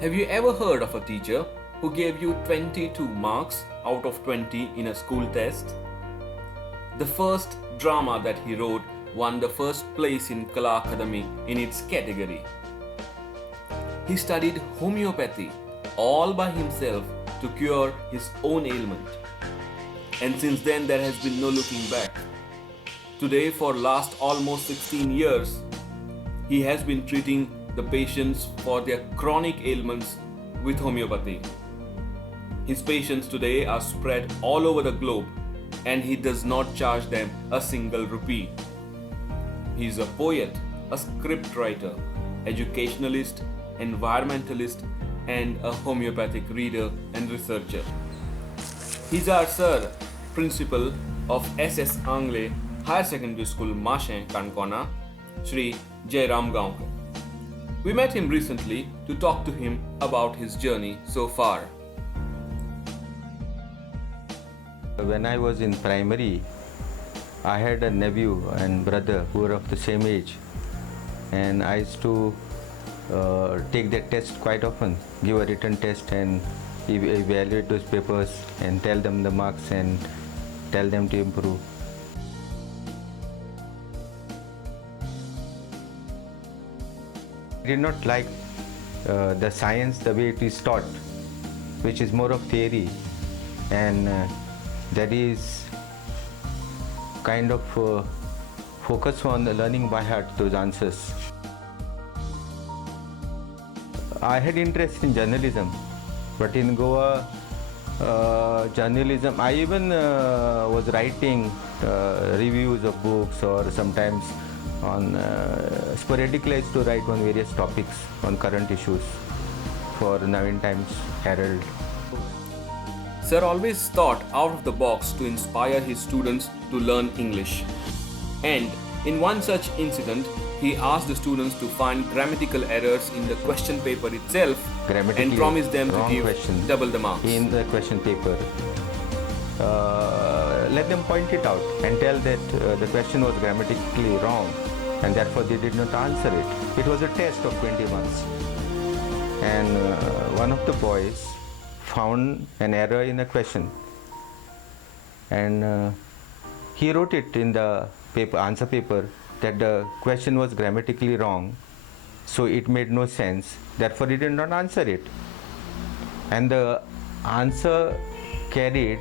Have you ever heard of a teacher who gave you 22 marks out of 20 in a school test? The first drama that he wrote won the first place in Kala Akademi in its category. He studied homeopathy all by himself to cure his own ailment. And since then there has been no looking back. Today, for last almost 16 years, he has been treating the patients for their chronic ailments with homeopathy. His patients today are spread all over the globe and he does not charge them a single rupee. He is a poet, a script writer, educationalist, environmentalist, and a homeopathic reader and researcher. He is our sir, principal of SS Angle Higher Secondary School, Mashem, Kankona, Shri Jairam Gaonkar. We met him recently to talk to him about his journey so far. When I was in primary, I had a nephew and brother who were of the same age, and I used to take that test quite often, give a written test and evaluate those papers and tell them the marks and tell them to improve. I did not like the science the way it is taught, which is more of theory, and that is kind of focus on learning by heart those answers. I had interest in journalism, but in Goa, journalism, I even was writing reviews of books, or sometimes on sporadically I used to write on various topics on current issues for Navin Times, Herald. Sir always thought out of the box to inspire his students to learn English. And in one such incident, he asked the students to find grammatical errors in the question paper itself and promised them to give double the marks. In the question paper, let them point it out and tell that the question was grammatically wrong and therefore they did not answer it. It was a test of 20 months. And one of the boys found an error in a question, and he wrote it in the answer paper that the question was grammatically wrong, so it made no sense, therefore he did not answer it. And the answer carried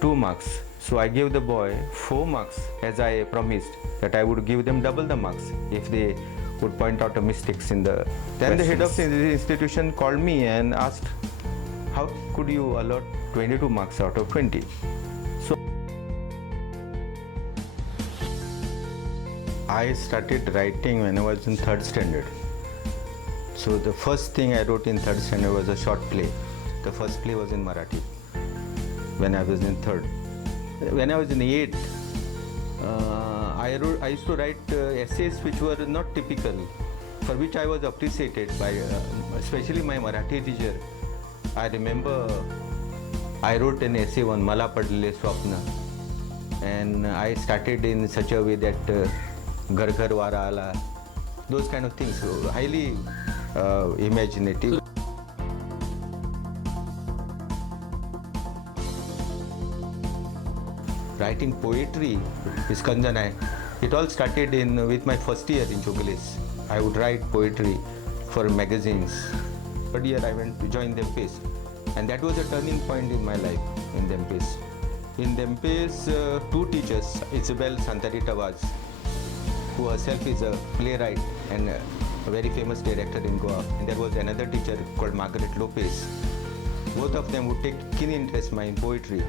2 marks. So I gave the boy 4 marks, as I promised that I would give them double the marks if they would point out the mistakes in the Then questions. The head of the institution called me and asked, how could you allot 22 marks out of 20? So I started writing when I was in 3rd standard. So the first thing I wrote in 3rd standard was a short play. The first play was in Marathi when I was in 3rd. When I was in 8th, I used to write essays which were not typical, for which I was appreciated by especially my Marathi teacher. I remember I wrote an essay on Mala Padle Swapna, and I started in such a way that Ghar Ghar Wara Ala, those kind of things, so highly imaginative. Writing poetry is Kanjanai. It all started with my first year in Chogalis. I would write poetry for magazines. Third year I went to join Dempes, and that was a turning point in my life in Dempes. In Dempes, 2 teachers, Isabel Santarita Vaz, who herself is a playwright and a very famous director in Goa, and there was another teacher called Margaret Lopez. Both of them would take keen interest in my poetry.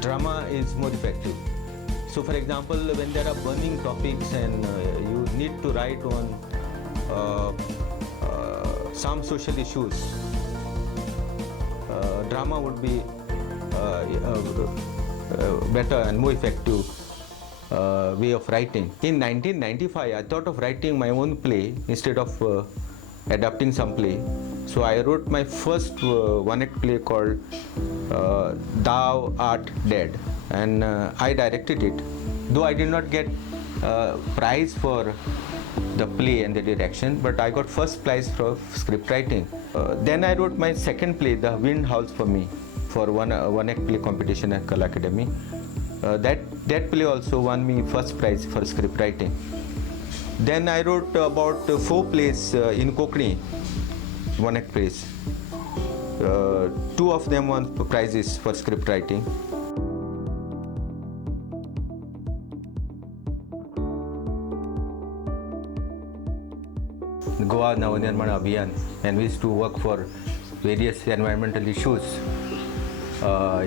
Drama is more effective. So for example, when there are burning topics and you need to write on some social issues, drama would be better and more effective way of writing. In 1995, I thought of writing my own play instead of adapting some play. So I wrote my first one-act play called Thou Art Dead, and I directed it. Though I did not get prize for the play and the direction, but I got first prize for script writing. Then I wrote my second play, The Wind Howls for Me, for one act play competition at Kala Academy. That play also won me first prize for script writing. Then I wrote about 4 plays in Konkani, one act plays. 2 of them won prizes for script writing. Goa Navnirman Abhiyan, and we used to work for various environmental issues.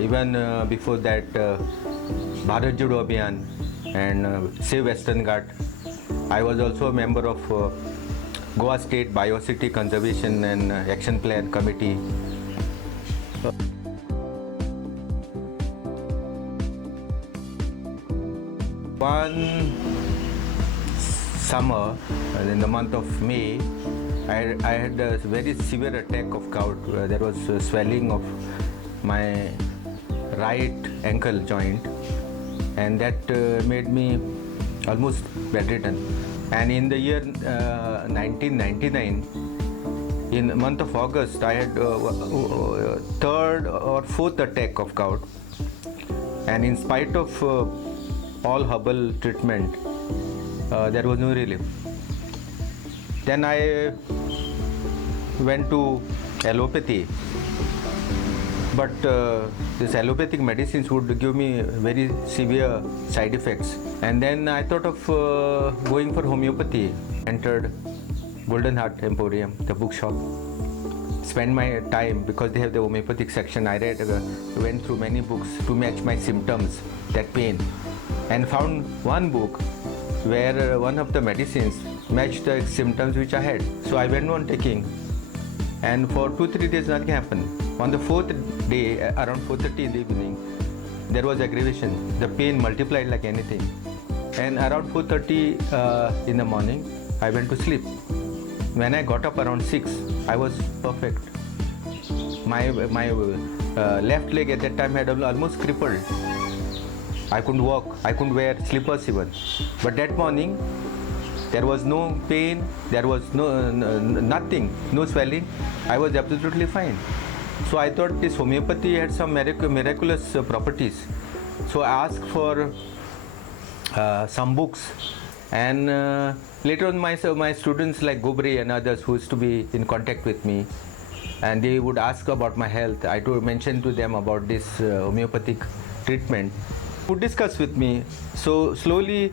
Even before that, Bharat Jodo Abhiyan and Save Western Ghat. I was also a member of Goa State Biosity Conservation and Action Plan Committee. One summer, in the month of May, I had a very severe attack of gout. There was swelling of my right ankle joint, and that made me almost bedridden. And in the year 1999, in the month of August, I had third or fourth attack of gout, and in spite of all herbal treatment, there was no relief. Then I went to allopathy, but this allopathic medicines would give me very severe side effects. And then I thought of going for homeopathy. Entered Golden Heart Emporium, the bookshop. Spent my time, because they have the homeopathic section. I read, went through many books to match my symptoms, that pain, and found one book where one of the medicines matched the symptoms which I had. So I went on taking, and for 2-3 days nothing happened. On the 4th day, around 4:30 in the evening, there was aggravation. The pain multiplied like anything. And around 4:30 in the morning, I went to sleep. When I got up around 6, I was perfect. My left leg at that time had almost crippled. I couldn't walk, I couldn't wear slippers even. But that morning, there was no pain, there was nothing, no swelling. I was absolutely fine. So I thought this homeopathy had some miraculous properties. So I asked for some books, and later on my students like Gobri and others who used to be in contact with me, and they would ask about my health. I mention to them about this homeopathic treatment, would discuss with me. So slowly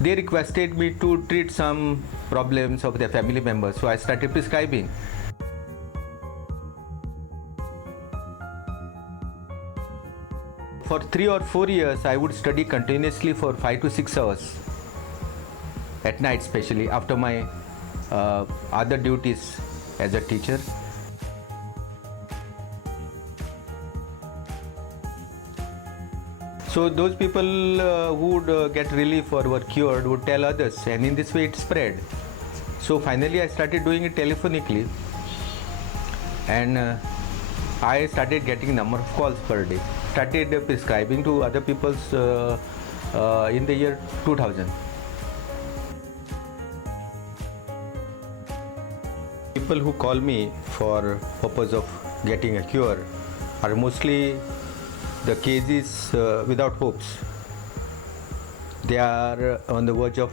they requested me to treat some problems of their family members. So I started prescribing. For 3 or 4 years, I would study continuously for 5 to 6 hours at night, especially after my other duties as a teacher. So those people who would get relief or were cured would tell others, and in this way it spread. So finally I started doing it telephonically, and I started getting number of calls per day. Started prescribing to other people's in the year 2000. People who call me for purpose of getting a cure are mostly the cases without hopes. They are on the verge of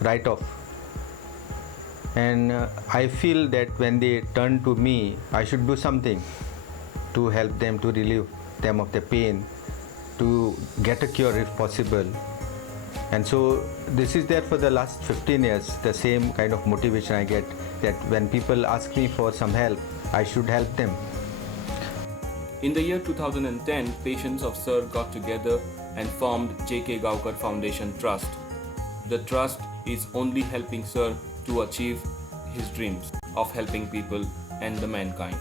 write-off, and I feel that when they turn to me, I should do something to help them, to relieve them of the pain, to get a cure if possible. And so this is there for the last 15 years, the same kind of motivation I get, that when people ask me for some help, I should help them. In the year 2010, patients of Sir got together and formed J.K. Gaonkar Foundation Trust. The trust is only helping Sir to achieve his dreams of helping people and the mankind.